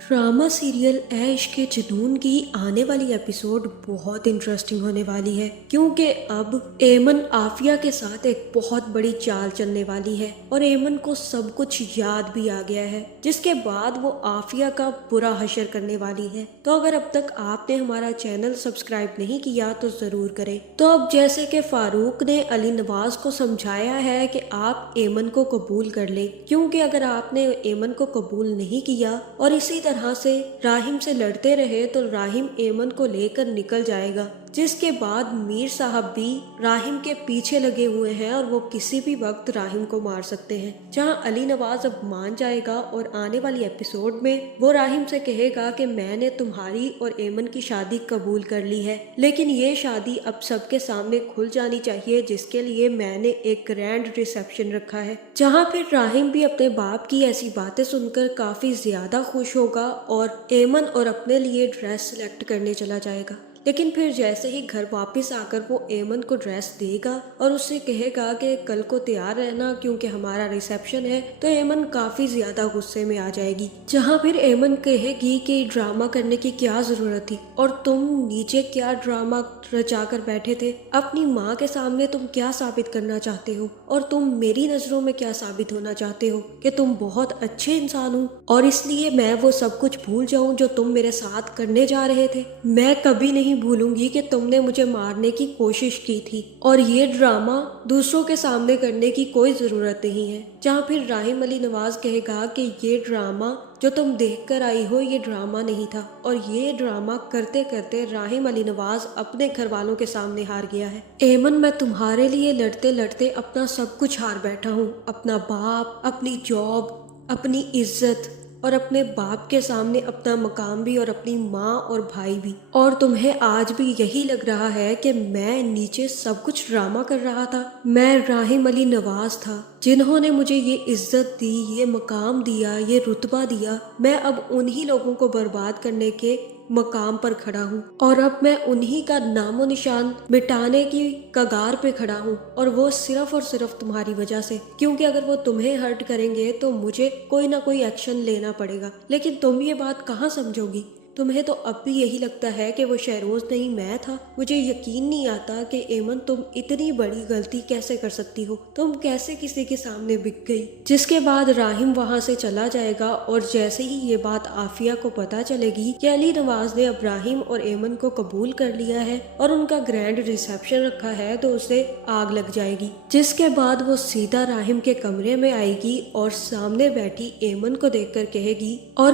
Drama serial ऐश के जुनून की आने वाली एपिसोड बहुत इंटरेस्टिंग होने वाली है, क्योंकि अब एमन आफिया के साथ एक बहुत बड़ी चाल चलने वाली है और एमन को सब कुछ याद भी आ गया है, जिसके बाद वो आफिया का बुरा हशर करने वाली है। तो अगर अब तक आपने हमारा चैनल सब्सक्राइब नहीं किया तो जरूर करें। तो अब जैसे कि फारूक ने अली नवाज को समझाया है कि आप एमन को कबूल कर लें, क्योंकि अगर आपने एमन को कबूल नहीं किया और इसी तरह से राहिम से लड़ते रहे तो राहिम एमन को लेकर निकल जाएगा, जिसके बाद मीर साहब भी राहिम के पीछे लगे हुए हैं और वो किसी भी वक्त राहिम को मार सकते हैं। जहां अली नवाज अब मान जाएगा और आने वाली एपिसोड में वो राहिम से कहेगा कि मैंने तुम्हारी और एमन की शादी कबूल कर ली है, लेकिन ये शादी अब सबके सामने खुल जानी चाहिए, जिसके लिए मैंने एक ग्रैंड रिसेप्शन रखा है। जहां फिर राहिम भी अपने बाप की ऐसी बातें सुनकर काफी ज्यादा खुश होगा और एमन और अपने लिए ड्रेस सिलेक्ट करने चला जाएगा। लेकिन फिर जैसे ही घर वापस आकर वो एमन को ड्रेस देगा और उससे कहेगा कि कल को तैयार रहना क्योंकि हमारा रिसेप्शन है, तो एमन काफी ज्यादा गुस्से में आ जाएगी। जहां फिर एमन कहेगी कि ड्रामा करने की क्या जरूरत थी और तुम नीचे क्या ड्रामा रचा कर बैठे थे, अपनी माँ के सामने तुम क्या साबित करना चाहते हो और तुम मेरी नजरों में क्या साबित होना चाहते हो कि तुम बहुत अच्छे इंसान हो और इसलिए मैं वो सब कुछ भूल जाऊं जो तुम मेरे साथ करने जा रहे थे। मैं कभी नहीं भूलूंगी कि तुमने मुझे मारने की कोशिश की थी और ये ड्रामा दूसरों के सामने करने की कोई जरूरत नहीं है। जहाँ फिर राहिम अली नवाज कहेगा कि ये ड्रामा जो तुम देख कर आई हो ये ड्रामा नहीं था और ये ड्रामा करते करते राहिम अली नवाज अपने घर वालों के सामने हार गया है। एमन, मैं तुम्हारे लिए लड़ते लड़ते अपना सब कुछ हार बैठा हूँ, अपना बाप, अपनी जॉब, अपनी इज्जत और अपने बाप के सामने अपना मकाम भी और अपनी माँ और भाई भी। और तुम्हें आज भी यही लग रहा है कि मैं नीचे सब कुछ ड्रामा कर रहा था। मैं राहिम अली नवाज था जिन्होंने मुझे ये इज्जत दी, ये मकाम दिया, ये रुतबा दिया। मैं अब उन्हीं लोगों को बर्बाद करने के मकाम पर खड़ा हूँ और अब मैं उन्हीं का नामो निशान मिटाने की कगार पे खड़ा हूँ, और वो सिर्फ और सिर्फ तुम्हारी वजह से। क्योंकि अगर वो तुम्हें हर्ट करेंगे तो मुझे कोई ना कोई एक्शन लेना पड़ेगा, लेकिन तुम ये बात कहाँ समझोगी। तुम्हें तो अब भी यही लगता है कि वो शहरोज नहीं मैं था। मुझे यकीन नहीं आता कि एमन तुम इतनी बड़ी गलती कैसे कर सकती हो, तुम कैसे किसी के सामने बिक गई। जिसके बाद राहिम वहां से चला जाएगा और जैसे ही ये बात आफिया को पता चलेगी कि अली नवाज ने अब राहिम और एमन को कबूल कर लिया है और उनका ग्रैंड रिसेप्शन रखा है, तो उसे आग लग जाएगी। जिसके बाद वो सीधा राहिम के कमरे में आएगी और सामने बैठी एमन को देखकर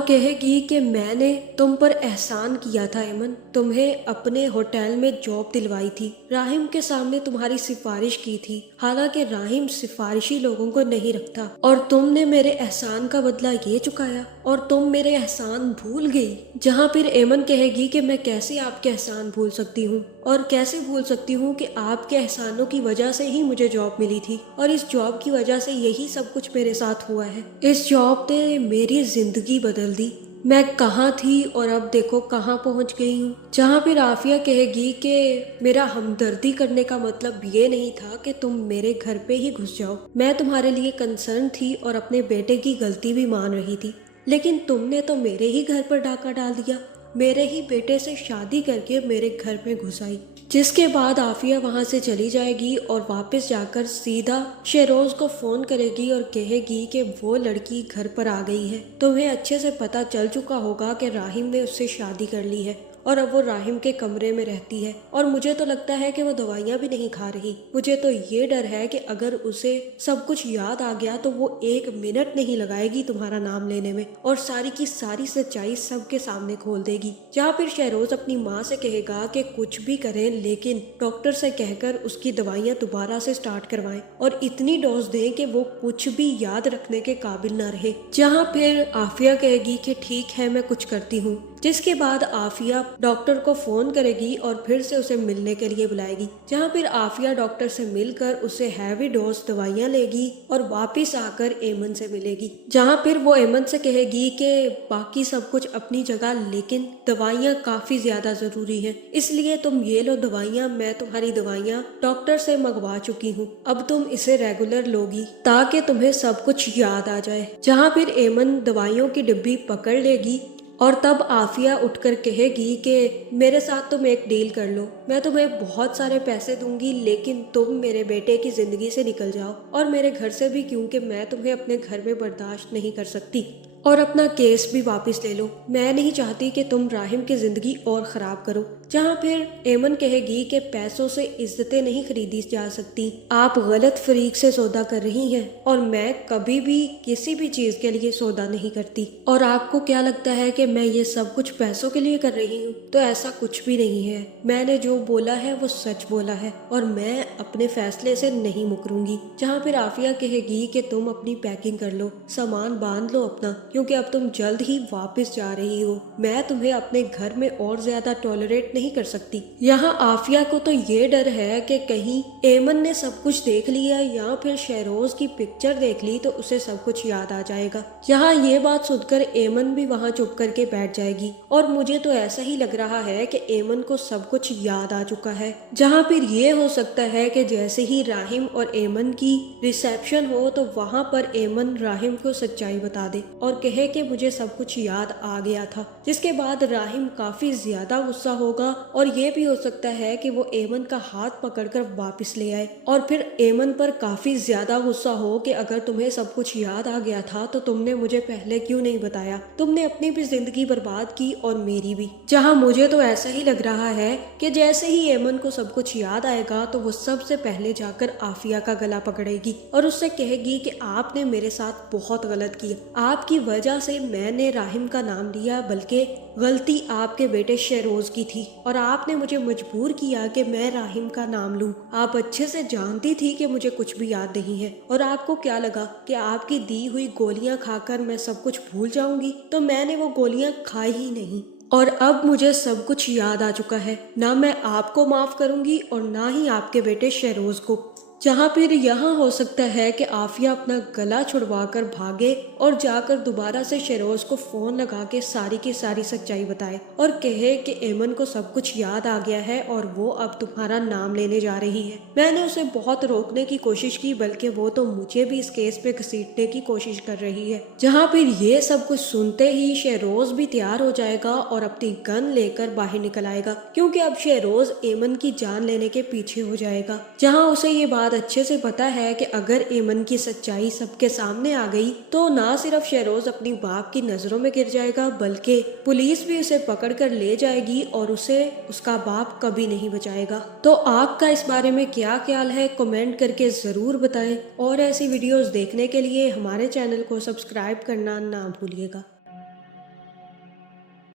कहेगी कि मैंने तुम पर एहसान किया था एमन, तुम्हें अपने होटल में जॉब दिलवाई थी, राहिम के सामने तुम्हारी सिफारिश की थी, हालांकि राहिम सिफारिशी लोगों को नहीं रखता, और तुमने मेरे एहसान का बदला ये चुकाया और तुम मेरे एहसान भूल गई। जहाँ फिर एमन कहेगी कि मैं कैसे आपके एहसान भूल सकती हूँ और कैसे भूल सकती हूँ कि आपके एहसानों की वजह से ही मुझे जॉब मिली थी और इस जॉब की वजह से यही सब कुछ मेरे साथ हुआ है। इस जॉब ने मेरी जिंदगी बदल दी। मैं कहाँ थी और अब देखो कहाँ पहुँच गई हूँ। जहाँ फिर आफिया कहेगी कि मेरा हमदर्दी करने का मतलब ये नहीं था कि तुम मेरे घर पे ही घुस जाओ। मैं तुम्हारे लिए कंसर्न थी और अपने बेटे की गलती भी मान रही थी, लेकिन तुमने तो मेरे ही घर पर डाका डाल दिया, मेरे ही बेटे से शादी करके मेरे घर में घुस आई। जिसके बाद आफिया वहां से चली जाएगी और वापस जाकर सीधा शेरोज को फोन करेगी और कहेगी कि वो लड़की घर पर आ गई है। तुम्हें अच्छे से पता चल चुका होगा कि राहिम ने उससे शादी कर ली है और अब वो राहिम के कमरे में रहती है और मुझे तो लगता है कि वो दवाइयाँ भी नहीं खा रही। मुझे तो ये डर है कि अगर उसे सब कुछ याद आ गया तो वो एक मिनट नहीं लगाएगी तुम्हारा नाम लेने में और सारी की सारी सच्चाई सबके सामने खोल देगी। जहाँ फिर शहरोज अपनी माँ से कहेगा कि कुछ भी करें लेकिन डॉक्टर से कहकर उसकी दवाइयाँ दोबारा से स्टार्ट करवाएं और इतनी डोज दें कि वो कुछ भी याद रखने के काबिल ना रहे। जहाँ फिर आफिया कहेगी कि ठीक है मैं कुछ करती हूँ। जिसके बाद आफिया डॉक्टर को फोन करेगी और फिर से उसे मिलने के लिए बुलाएगी। जहाँ फिर आफिया डॉक्टर से मिलकर उसे हैवी डोज दवाइयाँ लेगी और वापस आकर एमन से मिलेगी। जहाँ फिर वो एमन से कहेगी कि बाकी सब कुछ अपनी जगह लेकिन दवाइयाँ काफी ज्यादा जरूरी हैं, इसलिए तुम ये लो दवाइयाँ, मैं तुम्हारी दवाइयाँ डॉक्टर से मंगवा चुकी हूँ, अब तुम इसे रेगुलर लोगी ताकि तुम्हें सब कुछ याद आ जाए। जहाँ फिर एमन दवाइयों की डिब्बी पकड़ लेगी اور تب آفیہ اٹھ کر کہے گی کہ میرے ساتھ تم ایک ڈیل کر لو، میں تمہیں بہت سارے پیسے دوں گی لیکن تم میرے بیٹے کی زندگی سے نکل جاؤ اور میرے گھر سے بھی، کیونکہ میں تمہیں اپنے گھر میں برداشت نہیں کر سکتی، اور اپنا کیس بھی واپس لے لو، میں نہیں چاہتی کہ تم راہم کی زندگی اور خراب کرو۔ جہاں پھر ایمن کہے گی کہ پیسوں سے عزتیں نہیں خریدی جا سکتی، آپ غلط فریق سے سودا کر رہی ہیں اور میں کبھی بھی کسی بھی چیز کے لیے سودا نہیں کرتی، اور آپ کو کیا لگتا ہے کہ میں یہ سب کچھ پیسوں کے لیے کر رہی ہوں؟ تو ایسا کچھ بھی نہیں ہے، میں نے جو بولا ہے وہ سچ بولا ہے اور میں اپنے فیصلے سے نہیں مکروں گی۔ جہاں پھر آفیہ کہے گی کہ تم اپنی پیکنگ کر لو، سامان باندھ لو اپنا، کیونکہ اب تم جلد ہی واپس جا رہی ہو، میں تمہیں اپنے گھر میں اور زیادہ ٹالریٹ نہیں کر سکتی۔ یہاں آفیہ کو تو یہ ڈر ہے کہ کہیں ایمن نے سب کچھ دیکھ لیا یا پھر شہروز کی پکچر دیکھ لی تو اسے سب کچھ یاد آ جائے گا۔ یہاں یہ بات سن کر ایمن بھی وہاں چپ کر کے بیٹھ جائے گی، اور مجھے تو ایسا ہی لگ رہا ہے کہ ایمن کو سب کچھ یاد آ چکا ہے۔ جہاں پھر یہ ہو سکتا ہے کہ جیسے ہی راہم اور ایمن کی ریسیپشن ہو تو وہاں پر ایمن راہم کو سچائی بتا دے اور کہے کہ مجھے سب کچھ یاد آ گیا تھا، جس کے بعد راہم کافی زیادہ غصہ ہوگا، اور یہ بھی ہو سکتا ہے کہ وہ ایمن کا ہاتھ پکڑ کر واپس لے آئے، اور پھر ایمن پر کافی زیادہ غصہ ہو کہ اگر تمہیں سب کچھ یاد آ گیا تھا تو تم نے مجھے پہلے کیوں نہیں بتایا، تم نے اپنی بھی زندگی برباد کی اور میری بھی۔ جہاں مجھے تو ایسا ہی لگ رہا ہے کہ جیسے ہی ایمن کو سب کچھ یاد آئے گا تو وہ سب سے پہلے جا کر آفیہ کا گلا پکڑے گی اور اس سے کہے گی کہ آپ نے میرے ساتھ بہت غلط کیا، آپ کی وجہ سے میں نے راہم کا نام لیا، بلکہ غلطی آپ کے بیٹے شہروز کی تھی اور آپ نے مجھے مجبور کیا کہ میں راہم کا نام لوں۔ آپ اچھے سے جانتی تھی کہ مجھے کچھ بھی یاد نہیں ہے، اور آپ کو کیا لگا کہ آپ کی دی ہوئی گولیاں کھا کر میں سب کچھ بھول جاؤں گی؟ تو میں نے وہ گولیاں کھائی ہی نہیں، اور اب مجھے سب کچھ یاد آ چکا ہے، نہ میں آپ کو معاف کروں گی اور نہ ہی آپ کے بیٹے شہروز کو۔ جہاں پھر یہاں ہو سکتا ہے کہ آفیہ اپنا گلا چھڑوا کر بھاگے اور جا کر دوبارہ سے شہروز کو فون لگا کے ساری کی ساری سچائی بتائے اور کہے کہ ایمن کو سب کچھ یاد آ گیا ہے اور وہ اب تمہارا نام لینے جا رہی ہے۔ میں نے اسے بہت روکنے کی کوشش کی، بلکہ وہ تو مجھے بھی اس کیس پہ گھسیٹنے کی کوشش کر رہی ہے۔ جہاں پھر یہ سب کچھ سنتے ہی شہروز بھی تیار ہو جائے گا اور اپنی گن لے کر باہر نکل آئے گا، کیونکہ اب شہروز ایمن کی جان لینے کے پیچھے ہو جائے گا۔ جہاں اسے یہ بات اچھے سے پتا ہے کہ اگر ایمن کی سچائی سب کے سامنے آ گئی تو نہ صرف شہروز اپنی باپ کی نظروں میں گر جائے گا، بلکہ پولیس بھی اسے پکڑ کر لے جائے گی اور اسے اس کا باپ کبھی نہیں بچائے گا۔ تو آپ کا اس بارے میں کیا خیال ہے؟ کمنٹ کر کے ضرور بتائیں، اور ایسی ویڈیوز دیکھنے کے لیے ہمارے چینل کو سبسکرائب کرنا نہ بھولیے گا۔